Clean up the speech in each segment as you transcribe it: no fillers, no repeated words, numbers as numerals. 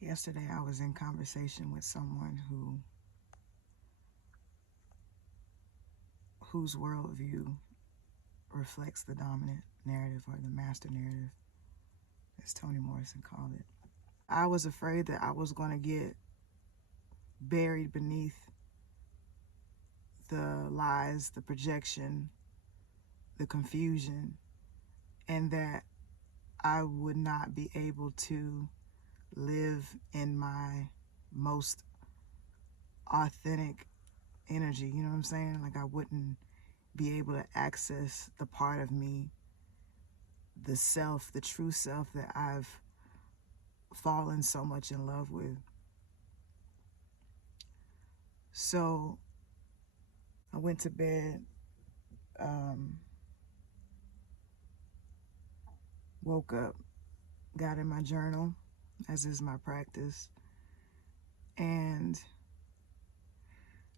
Yesterday I was in conversation with someone whose worldview reflects the dominant narrative or the master narrative, as Toni Morrison called it. I was afraid that I was going to get buried beneath the lies, the projection, the confusion, and that I would not be able to live in my most authentic energy. You know what I'm saying? Like I wouldn't be able to access the part of me, the self, the true self that I've fallen so much in love with. So I went to bed, woke up, got in my journal, as is my practice, and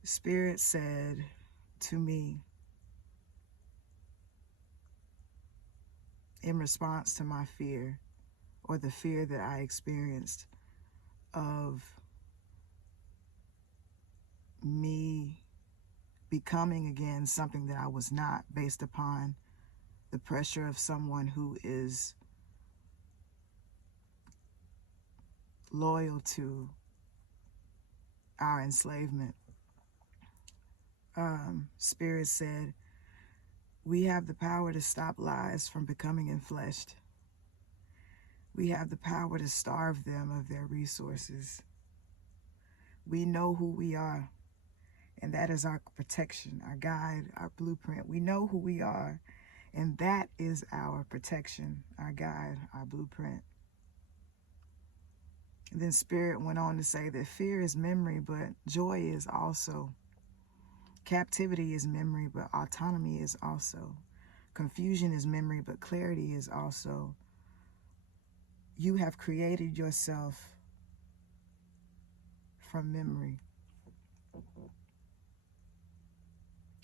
Spirit said to me, in response to my fear, or the fear that I experienced of me becoming again something that I was not, based upon the pressure of someone who is loyal to our enslavement. Spirit said, we have the power to stop lies from becoming enfleshed. We have the power to starve them of their resources. We know who we are, and that is our protection, our guide, our blueprint. We know who we are, and that is our protection, our guide, our blueprint. And then Spirit went on to say that fear is memory, but joy is also. Captivity is memory, but autonomy is also. Confusion is memory, but clarity is also. You have created yourself from memory.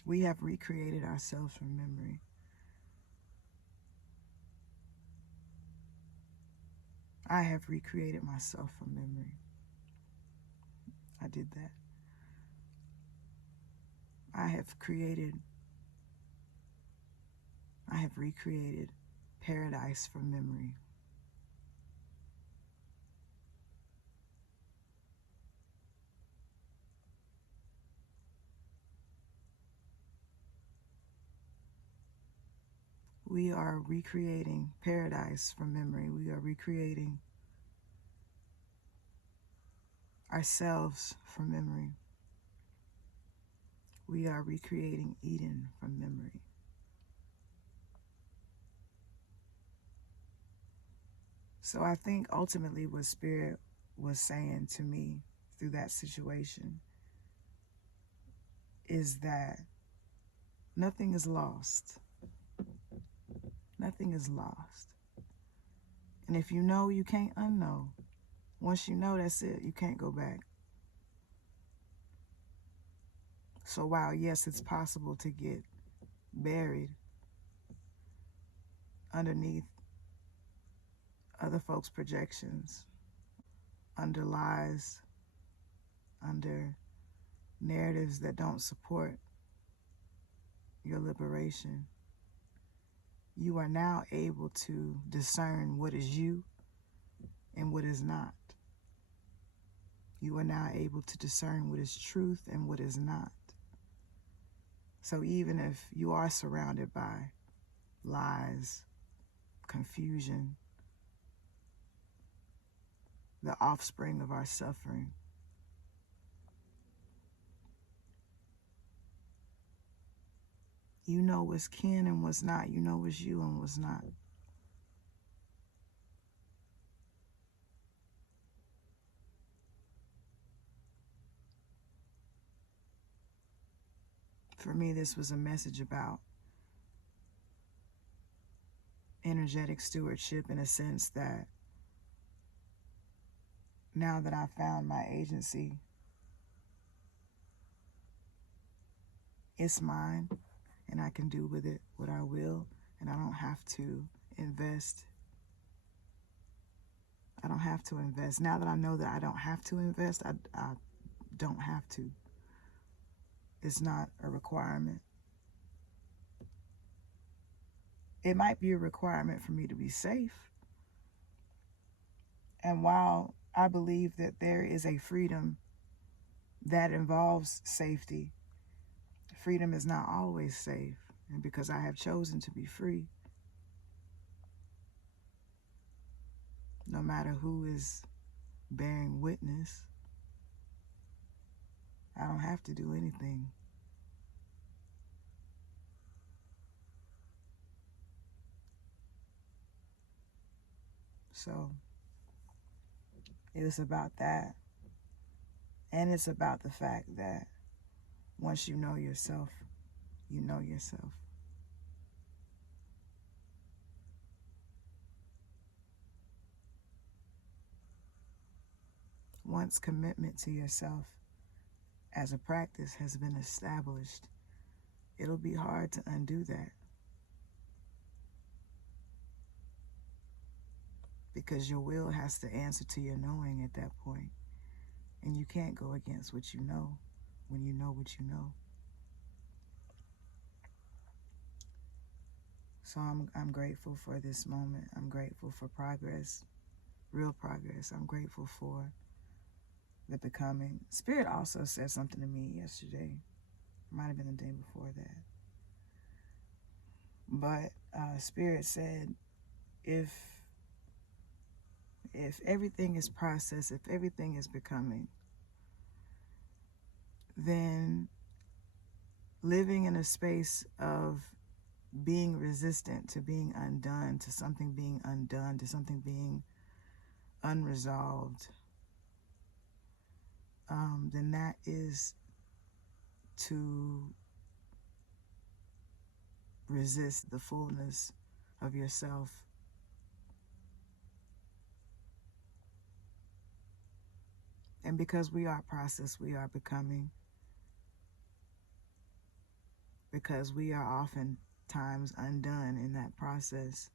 We have recreated ourselves from memory. I have recreated myself from memory. I did that. I have recreated paradise from memory. We are recreating paradise from memory. We are recreating ourselves from memory. We are recreating Eden from memory. So I think ultimately what Spirit was saying to me through that situation is that nothing is lost. Nothing is lost. And if you know, you can't unknow. Once you know, that's it. You can't go back. So while, yes, it's possible to get buried underneath other folks' projections, under lies, under narratives that don't support your liberation, you are now able to discern what is you and what is not. You are now able to discern what is truth and what is not. So even if you are surrounded by lies, confusion, the offspring of our suffering, you know what's kin and what's not. You know what's you and what's not. For me, this was a message about energetic stewardship, in a sense that now that I found my agency, it's mine and I can do with it what I will, and I don't have to invest. I don't have to invest. Now that I know that I don't have to invest, I don't have to. It's not a requirement. It might be a requirement for me to be safe. And while I believe that there is a freedom that involves safety, freedom is not always safe. And because I have chosen to be free, no matter who is bearing witness, I don't have to do anything. So it's about that. And it's about the fact that once you know yourself, you know yourself. Once commitment to yourself as a practice has been established, it'll be hard to undo that. Because your will has to answer to your knowing at that point. And you can't go against what you know when you know what you know. So I'm grateful for this moment. I'm grateful for progress, real progress. I'm grateful for the becoming. Spirit also said something to me yesterday. Might have been the day before that. But Spirit said, if everything is process, if everything is becoming, then living in a space of being resistant to being undone, to something being undone, to something being unresolved, then that is to resist the fullness of yourself. And because we are process, we are becoming. Because we are oftentimes undone in that process,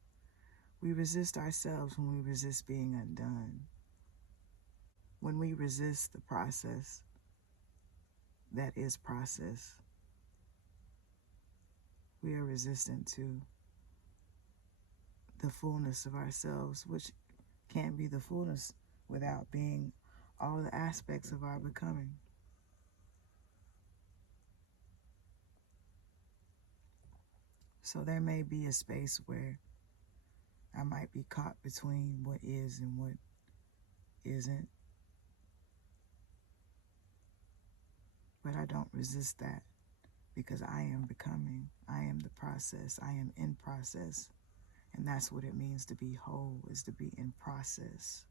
we resist ourselves when we resist being undone. When we resist the process that is process, we are resistant to the fullness of ourselves, which can't be the fullness without being all the aspects of our becoming. So there may be a space where I might be caught between what is and what isn't. But I don't resist that because I am becoming. I am the process. I am in process. And that's what it means to be whole, is to be in process.